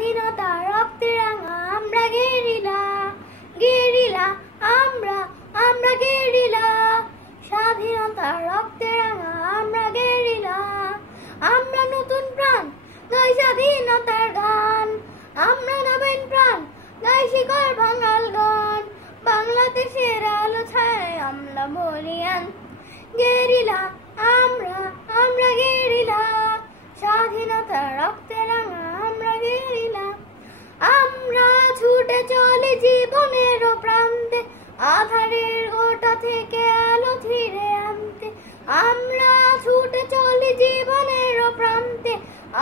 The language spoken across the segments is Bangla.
স্বাধীনতা রক্তে রাঙা আমরা গেরিলা, গেরিলা আমরা, আমরা গেরিলা। স্বাধীনতা রক্তে রাঙা আমরা গেরিলা। আমরা নতুন প্রাণ গাই স্বাধীনতার গান, আমরা নবীন প্রাণ গাই শিকড় ভাঙাল গান। বাংলাদেশের আলো ছায় আমরা বলিয়ান গেরিলা, আমরা, আমরা গেরিলা। স্বাধীনতা রক্তে রাঙা আমরা গেরিলা। আমরা ছুটে চলি জীবনের প্রান্তে, আধারের গোটা থেকে আলো ফিরে আনতে। আমরা ছুটে চলি জীবনের প্রান্তে,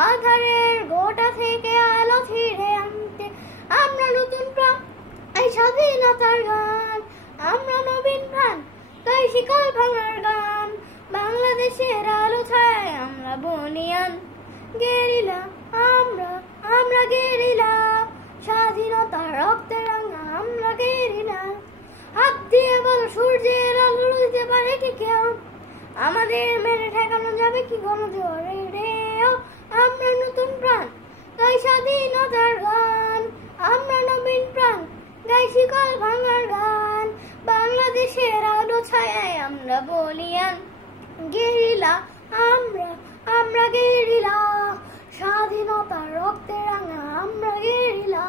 আধারের গোটা থেকে আলো ফিরে আনতে। আমরা নতুন প্রাণ এই স্বাধীনতার গান, আমরা নবীন প্রাণ তাই শিকল ভাঙার গান। বাংলাদেশের আলো ছায় আমরা বনিয়ান গেরিলা, আমরা, আমরা গেরিলা। স্বাধীনতা রক্তে রাঙা আমরা গেরিলা। হাত দিয়ে বলো সূর্যের আলো লইতে পারে কি কেউ, আমাদের মেরে ঠেকানো যাবে কি গণজোয়ারে রেও। আমরা নতুন প্রাণ গাই স্বাধীনতার গান, আমরা নবীন প্রাণ গাই শিকল ভাঙার গান। বাংলাদেশের আলো ছায়ায় আমরা বলিয়ান গেরিলা, আমরা, আমরা গেরিলা। স্বাধীনতা রক্তে রাঙা আমরা গেরিলা।